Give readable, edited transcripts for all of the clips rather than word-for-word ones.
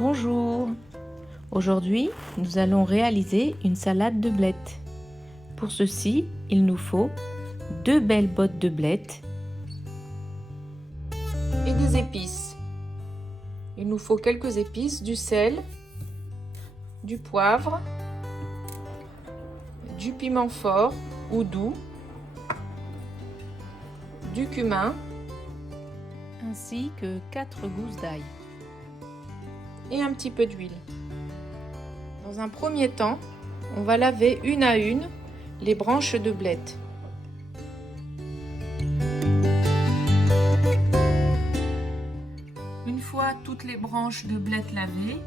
Bonjour! Aujourd'hui, nous allons réaliser une salade de blettes. Pour ceci, il nous faut 2 belles bottes de blettes et des épices. Il nous faut quelques épices, du sel, du poivre, du piment fort ou doux, du cumin, ainsi que 4 gousses d'ail et un petit peu d'huile. Dans un premier temps, on va laver une à une les branches de blettes. Une fois toutes les branches de blettes lavées,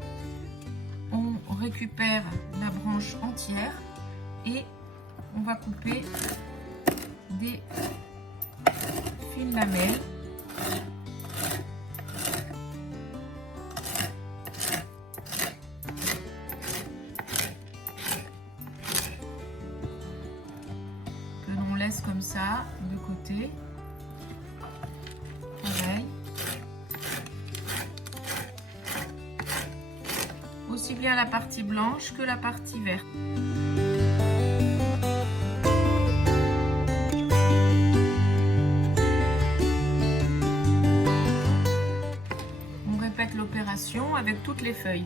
on récupère la branche entière et on va couper des fines lamelles. Que l'on laisse comme ça de côté. Pareil. Aussi bien la partie blanche que la partie verte. On répète l'opération avec toutes les feuilles.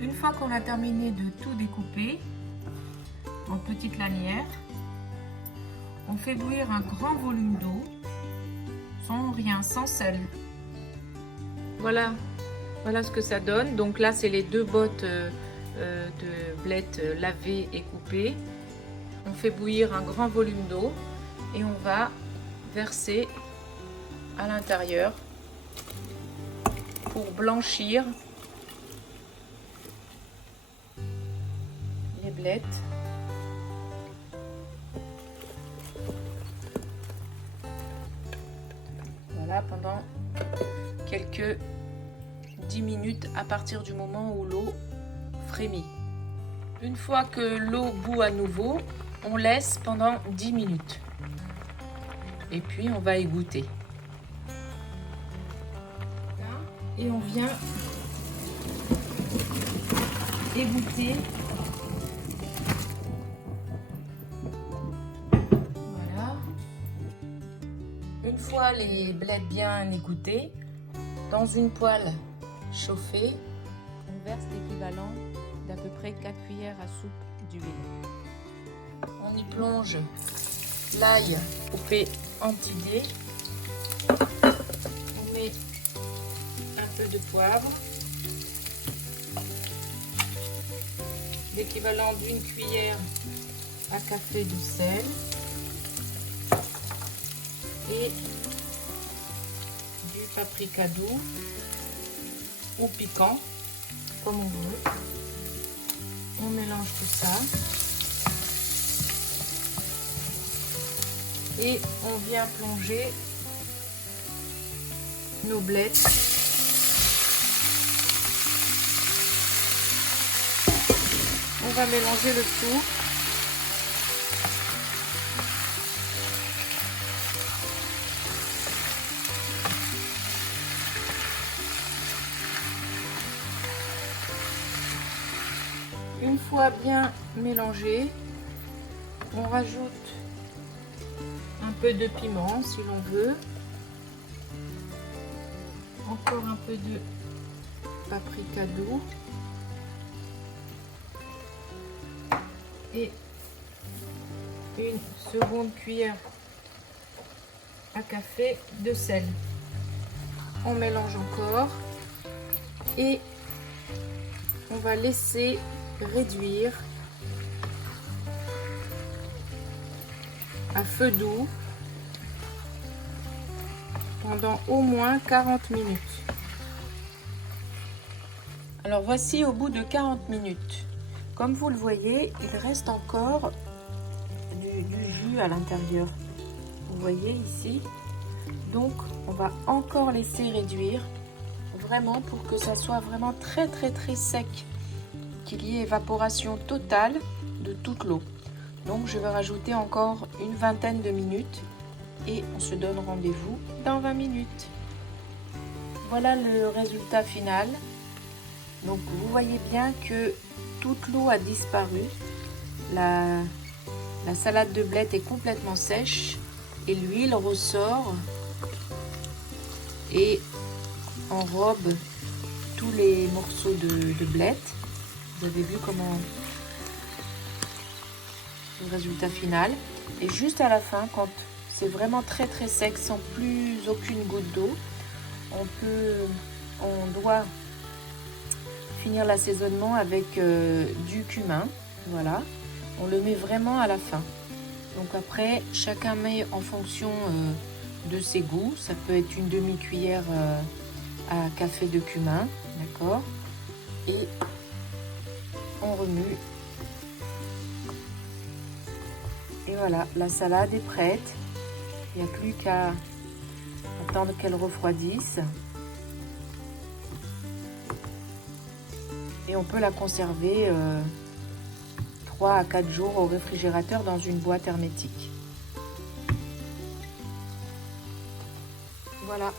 Une fois qu'on a terminé de tout découper en petites lanières, on fait bouillir un grand volume d'eau, sans sel. Voilà ce que ça donne. Donc là, c'est les 2 bottes de blettes lavées et coupées. On fait bouillir un grand volume d'eau et on va verser à l'intérieur pour blanchir les blettes. Voilà, pendant quelques 10 minutes à partir du moment où l'eau frémit. Une fois que l'eau bout à nouveau, on laisse pendant 10 minutes. Et puis on va égoutter. Et on vient égoutter. Voilà. Une fois les blettes bien égouttées, dans une poêle chauffée, on verse l'équivalent d'à peu près 4 cuillères à soupe d'huile. On y plonge l'ail coupé en petits dés. On met un peu de poivre, l'équivalent d'une cuillère à café de sel et du paprika doux ou piquant, comme on veut. On mélange tout ça et on vient plonger nos blettes on va mélanger le tout. Une fois bien mélangé, on rajoute un peu de piment si l'on veut, encore un peu de paprika doux et une seconde cuillère à café de sel. On mélange encore et on va laisser réduire à feu doux pendant au moins 40 minutes. Alors voici au bout de 40 minutes. Comme vous le voyez, il reste encore du jus à l'intérieur. Vous voyez ici. Donc on va encore laisser réduire vraiment pour que ça soit vraiment très sec, qu'il y ait évaporation totale de toute l'eau. Donc je vais rajouter encore une vingtaine de minutes et on se donne rendez-vous dans 20 minutes. Voilà le résultat final. Donc vous voyez bien que toute l'eau a disparu. La salade de blettes est complètement sèche et l'huile ressort et enrobe tous les morceaux de blettes. Vous avez vu comment le résultat final. Et juste à la fin, quand c'est vraiment très très sec, sans plus aucune goutte d'eau, on doit finir l'assaisonnement avec du cumin. Voilà, on le met vraiment à la fin. Donc après, chacun met en fonction de ses goûts. Ça peut être une demi-cuillère à café de cumin, d'accord? Et on remue. Et voilà, la salade est prête. Il n'y a plus qu'à attendre qu'elle refroidisse. Et on peut la conserver 3 à 4 jours au réfrigérateur dans une boîte hermétique. Voilà.